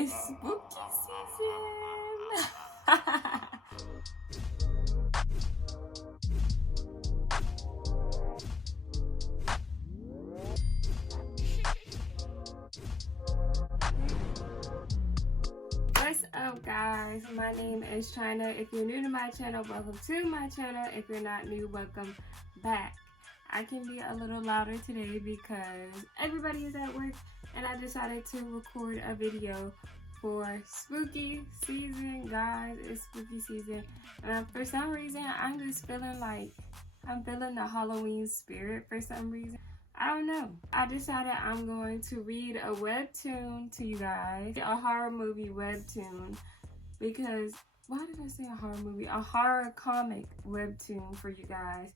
It's spooky season. What's up, guys? My name is China. If you're new to my channel, welcome to my channel. If you're not new, welcome back. I can be a little louder today because everybody is at work and I decided to record a video for spooky season, guys. It's spooky season, and for some reason I'm just feeling like I'm feeling the Halloween spirit for some reason. I don't know. I decided I'm going to read a webtoon to you guys, a horror movie webtoon, because why did I say a horror movie? A horror comic webtoon for you guys,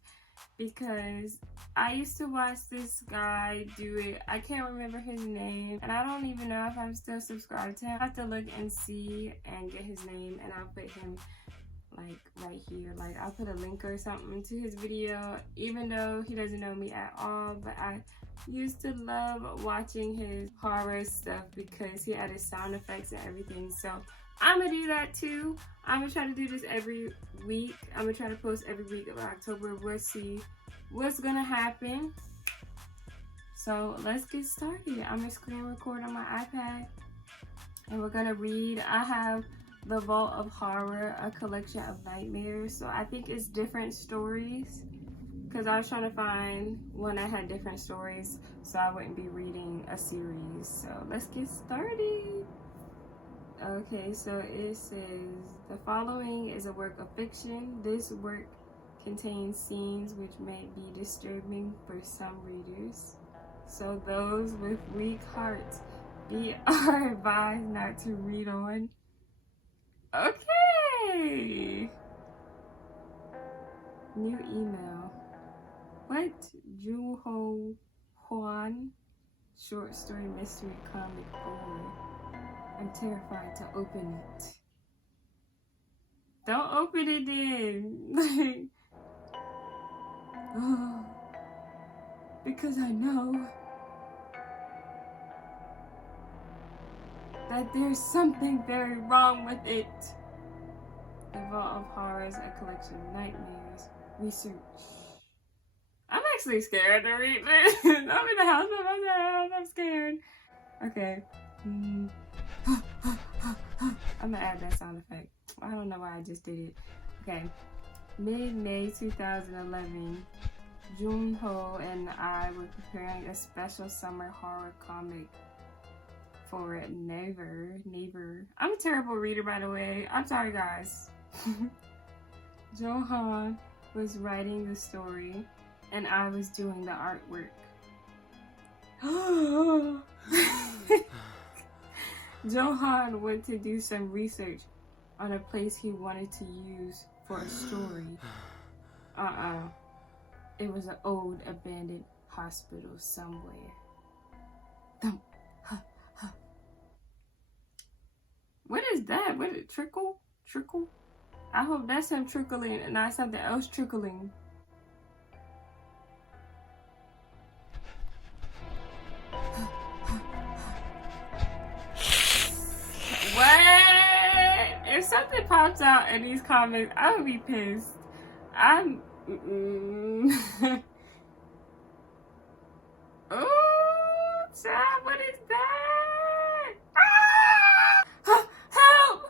because I used to watch this guy do it. I can't remember his name, and I don't even know if I'm still subscribed to him. I have to look and see and get his name, and I'll put him like right here. Like I'll put a link or something to his video, even though he doesn't know me at all. But I used to love watching his horror stuff because he had his sound effects and everything. So I'm gonna do that too. I'm gonna try to do this every week. I'm gonna try to post every week of October. We'll see what's gonna happen. So let's get started. I'm gonna screen record on my iPad and we're gonna read. I have The Vault of Horror, a collection of nightmares. So I think it's different stories, because I was trying to find one that had different stories so I wouldn't be reading a series. So let's get started. Okay, so it says, the following is a work of fiction. This work contains scenes which may be disturbing for some readers. So those with weak hearts are advised not to read on. Okay. New email. What? Junho Hwan, short story mystery comic boy. I'm terrified to open it. Don't open it then. Oh, because I know that there's something very wrong with it. The Vault of Horrors, a collection of nightmares. Research. I'm actually scared to read this. I'm in the house by myself. I'm scared. Okay. I'm gonna add that sound effect. I don't know why I just did it. Okay. Mid-May 2011, Junho and I were preparing a special summer horror comic for Never. I'm a terrible reader, by the way. I'm sorry, guys. Johan was writing the story and I was doing the artwork. Johan went to do some research on a place he wanted to use for a story. It was an old abandoned hospital somewhere. What is that? What is it? Trickle? I hope that's him trickling and not something else trickling. What? If something pops out in these comments, I would be pissed. Oh, child, what is that? Help!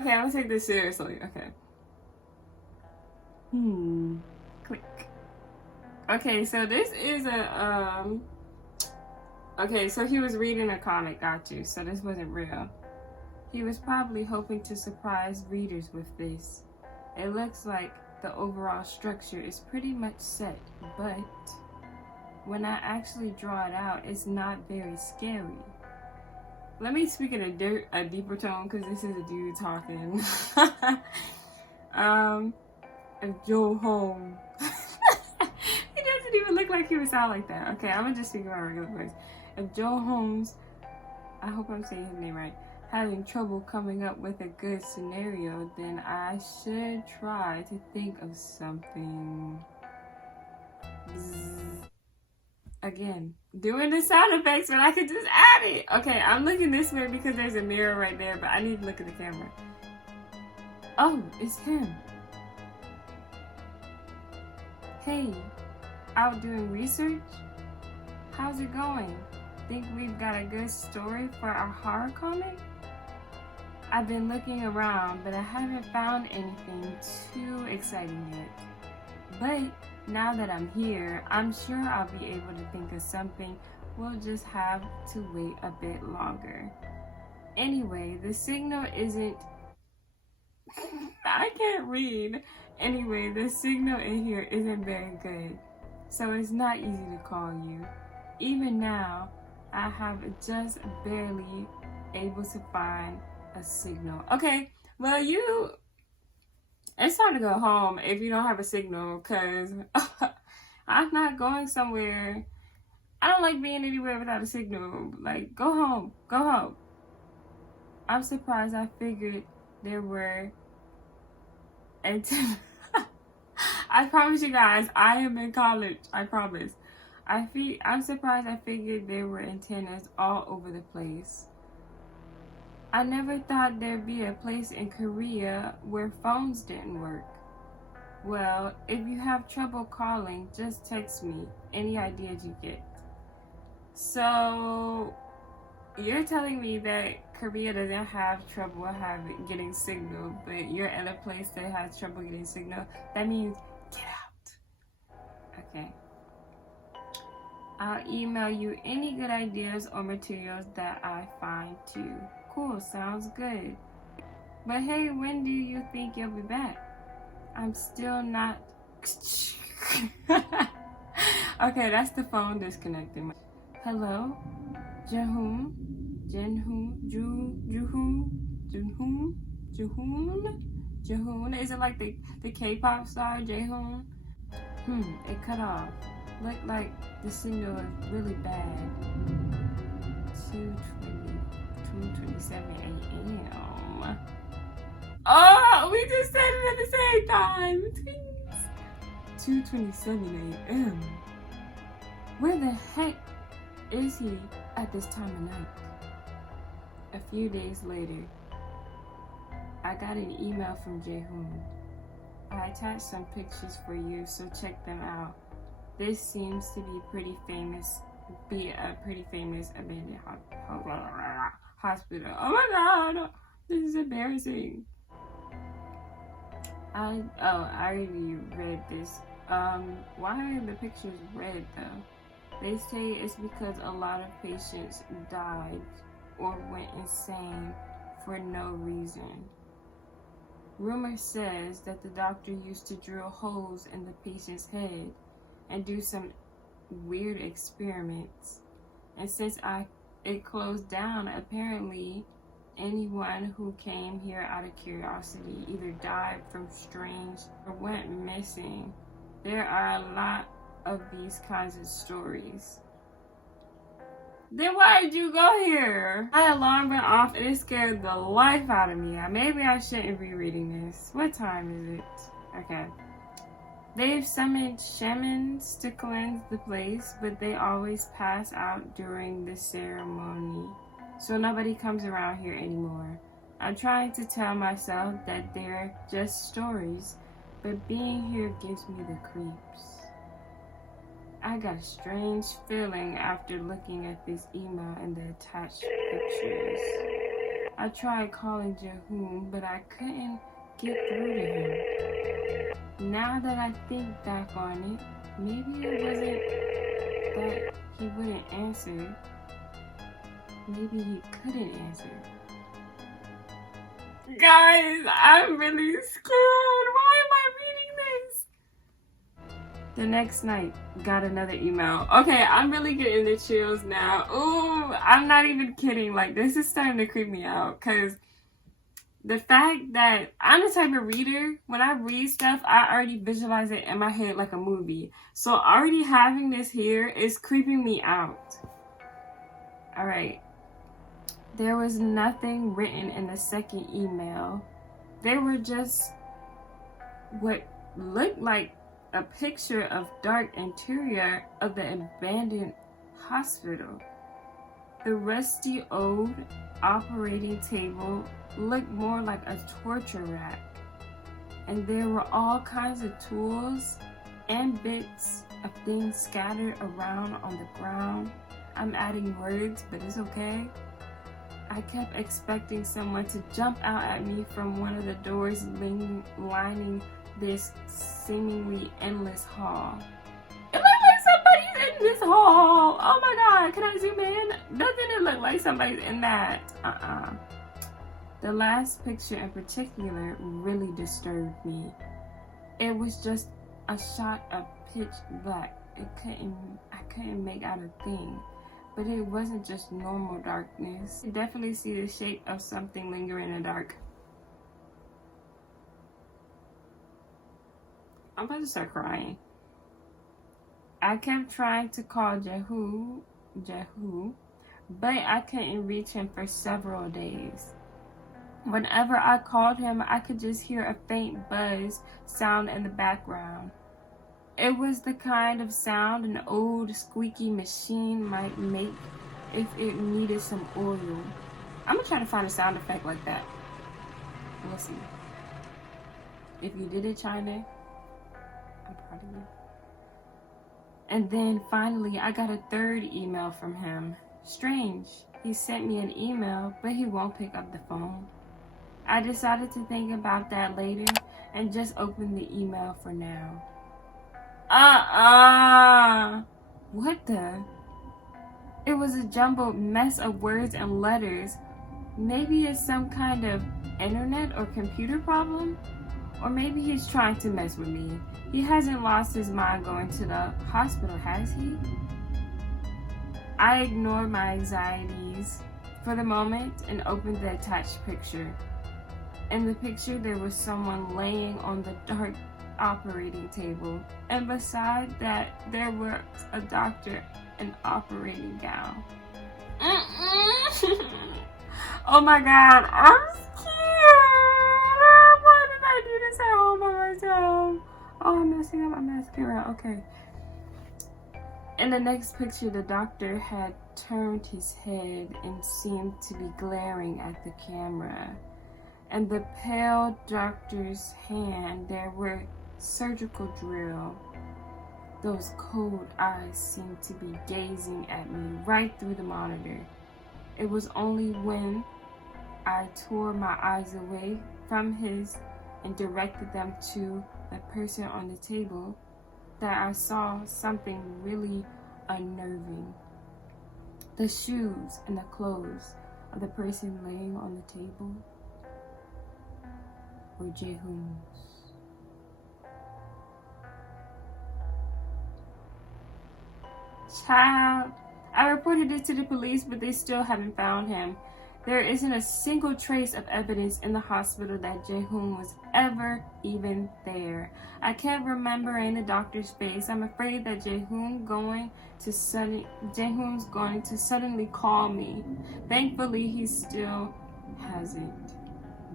Okay, I'm gonna take this seriously. Okay. Click. Okay, so this is a okay, so he was reading a comic, got you. So this wasn't real. He was probably hoping to surprise readers with this. It looks like the overall structure is pretty much set, but when I actually draw it out, it's not very scary. Let me speak in a deeper tone, because this is a dude talking. If Joe Home. He doesn't even look like he would sound like that. Okay, I'm gonna just speak in my regular voice. If Joe Holmes, I hope I'm saying his name right, having trouble coming up with a good scenario, then I should try to think of something. again, doing the sound effects, but I could just add it. Okay, I'm looking this way because there's a mirror right there, but I need to look at the camera. Oh, it's him. Hey, out doing research? How's it going? Think we've got a good story for our horror comic? I've been looking around, but I haven't found anything too exciting yet. But now that I'm here, I'm sure I'll be able to think of something. We'll just have to wait a bit longer. Anyway, the signal isn't... I can't read. Anyway, the signal in here isn't very good, so it's not easy to call you. Even now, I have just barely able to find a signal. Okay, well, it's time to go home if you don't have a signal, because I'm not going somewhere. I don't like being anywhere without a signal. Like, go home, go home. I'm surprised. I figured there were antennas. I promise you guys, I am in college. I promise. I'm surprised. I figured there were antennas all over the place. I never thought there'd be a place in Korea where phones didn't work. Well, if you have trouble calling, just text me any ideas you get. So, you're telling me that Korea doesn't have trouble getting signal, but you're in a place that has trouble getting signal? That means get out. Okay. I'll email you any good ideas or materials that I find too. Cool, sounds good. But hey, when do you think you'll be back? I'm still not... Okay, that's the phone disconnecting. Hello? Jaehoon? Jaehoon? Is it like the K-pop star Jaehoon? It cut off. Looked like the signal is really bad. 2:27 a.m. Oh, we just said it at the same time. 2:27 a.m. Where the heck is he at this time of night? A few days later, I got an email from Jaehoon. I attached some pictures for you, so check them out. This seems to be a pretty famous abandoned hospital. Oh my god, this is embarrassing. I already read this. Why are the pictures red though? They say it's because a lot of patients died or went insane for no reason. Rumor says that the doctor used to drill holes in the patient's head and do some weird experiments. And since it closed down, apparently anyone who came here out of curiosity either died from strange or went missing. There are a lot of these kinds of stories. Then why did you go here? My alarm went off and it scared the life out of me. Maybe I shouldn't be reading this. What time is it? Okay. They've summoned shamans to cleanse the place, but they always pass out during the ceremony, so nobody comes around here anymore. I'm trying to tell myself that they're just stories, but being here gives me the creeps. I got a strange feeling after looking at this email and the attached pictures. I tried calling Jaehoon, but I couldn't get through to him. Now that I think back on it, maybe it wasn't that he wouldn't answer. Maybe he couldn't answer. Guys, I'm really scared. Why am I reading this? The next night, got another email. Okay, I'm really getting the chills now. Ooh, I'm not even kidding. Like, this is starting to creep me out. Because the fact that I'm the type of reader, when I read stuff, I already visualize it in my head like a movie. So already having this here is creeping me out. Alright. There was nothing written in the second email. They were just what looked like a picture of dark interior of the abandoned hospital. The rusty old operating table looked more like a torture rack, and there were all kinds of tools and bits of things scattered around on the ground. I'm adding words, but it's okay. I kept expecting someone to jump out at me from one of the doors lining this seemingly endless hall. It looked like somebody's in this hall. Oh my god, can I zoom in? Doesn't it look like somebody's in that? The last picture in particular really disturbed me. It was just a shot of pitch black. I couldn't make out a thing. But it wasn't just normal darkness. You definitely see the shape of something lingering in the dark. I'm about to start crying. I kept trying to call Jehu, but I couldn't reach him for several days. Whenever I called him, I could just hear a faint buzz sound in the background. It was the kind of sound an old squeaky machine might make if it needed some oil. I'm gonna try to find a sound effect like that. We'll see. If you did it, China, I'm proud of you. And then finally, I got a third email from him. Strange. He sent me an email, but he won't pick up the phone. I decided to think about that later and just open the email for now. What the? It was a jumbled mess of words and letters. Maybe it's some kind of internet or computer problem? Or maybe he's trying to mess with me. He hasn't lost his mind going to the hospital, has he? I ignored my anxieties for the moment and opened the attached picture. In the picture, there was someone laying on the dark operating table, and beside that there was a doctor in operating gown. Oh my god, I'm scared. Why did I do this at home by myself? Oh, I'm messing up my mascara. Okay. In the next picture, the doctor had turned his head and seemed to be glaring at the camera. And the pale doctor's hand, there were surgical drill. Those cold eyes seemed to be gazing at me right through the monitor. It was only when I tore my eyes away from his and directed them to the person on the table that I saw something really unnerving. The shoes and the clothes of the person laying on the table were Jehun's. Child, I reported it to the police, but they still haven't found him. There isn't a single trace of evidence in the hospital that Jehun was ever even there. I can't remember in the doctor's face. I'm afraid that Jehun's going to suddenly call me. Thankfully, he still hasn't.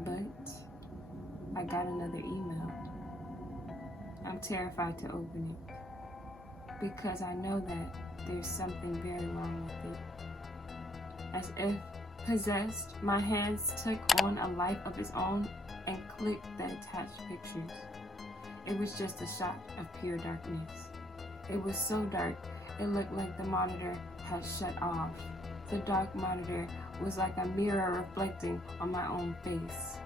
But I got another email. I'm terrified to open it because I know that there's something very wrong with it. As if possessed, my hands took on a life of its own and clicked the attached pictures. It was just a shot of pure darkness. It was so dark, it looked like the monitor had shut off. The dark monitor was like a mirror reflecting on my own face.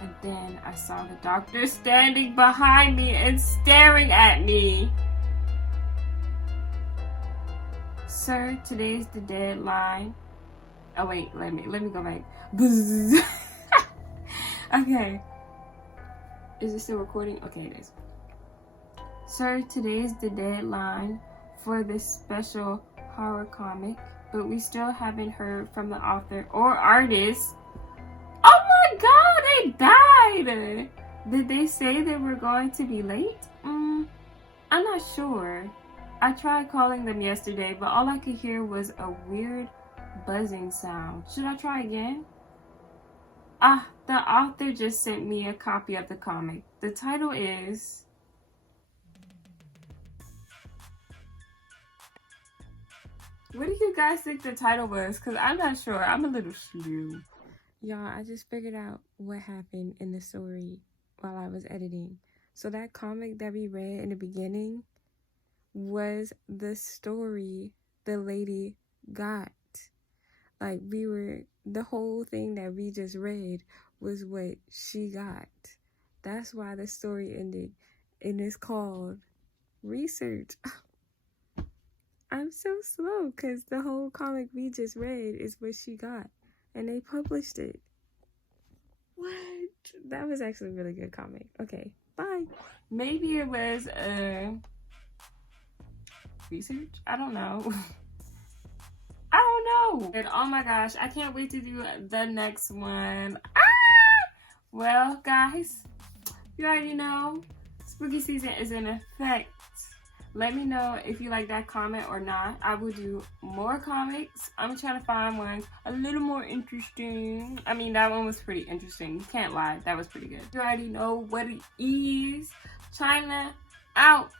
And then I saw the doctor standing behind me and staring at me. Sir, today's the deadline. Oh wait, let me go back. Okay. Is it still recording? Okay, it is. Sir, today's the deadline for this special horror comic, but we still haven't heard from the author or artist. Oh my god, they died! Did they say they were going to be late? I'm not sure. I tried calling them yesterday, but all I could hear was a weird buzzing sound. Should I try again? The author just sent me a copy of the comic. The title is What do you guys think the title was? Because I'm not sure. I'm a little slow. Y'all, I just figured out what happened in the story while I was editing. So that comic that we read in the beginning was the story the lady got. Like, the whole thing that we just read was what she got. That's why the story ended. And it's called Research. I'm so slow because the whole comic we just read is what she got. And they published it. What? That was actually a really good comic. Okay, bye. Maybe it was research? I don't know. I don't know. And oh my gosh, I can't wait to do the next one. Ah! Well, guys, you already know, spooky season is in effect. Let me know if you like that comment or not. I will do more comics. I'm trying to find one a little more interesting. I mean, that one was pretty interesting. You can't lie. That was pretty good. You already know what it is. China out.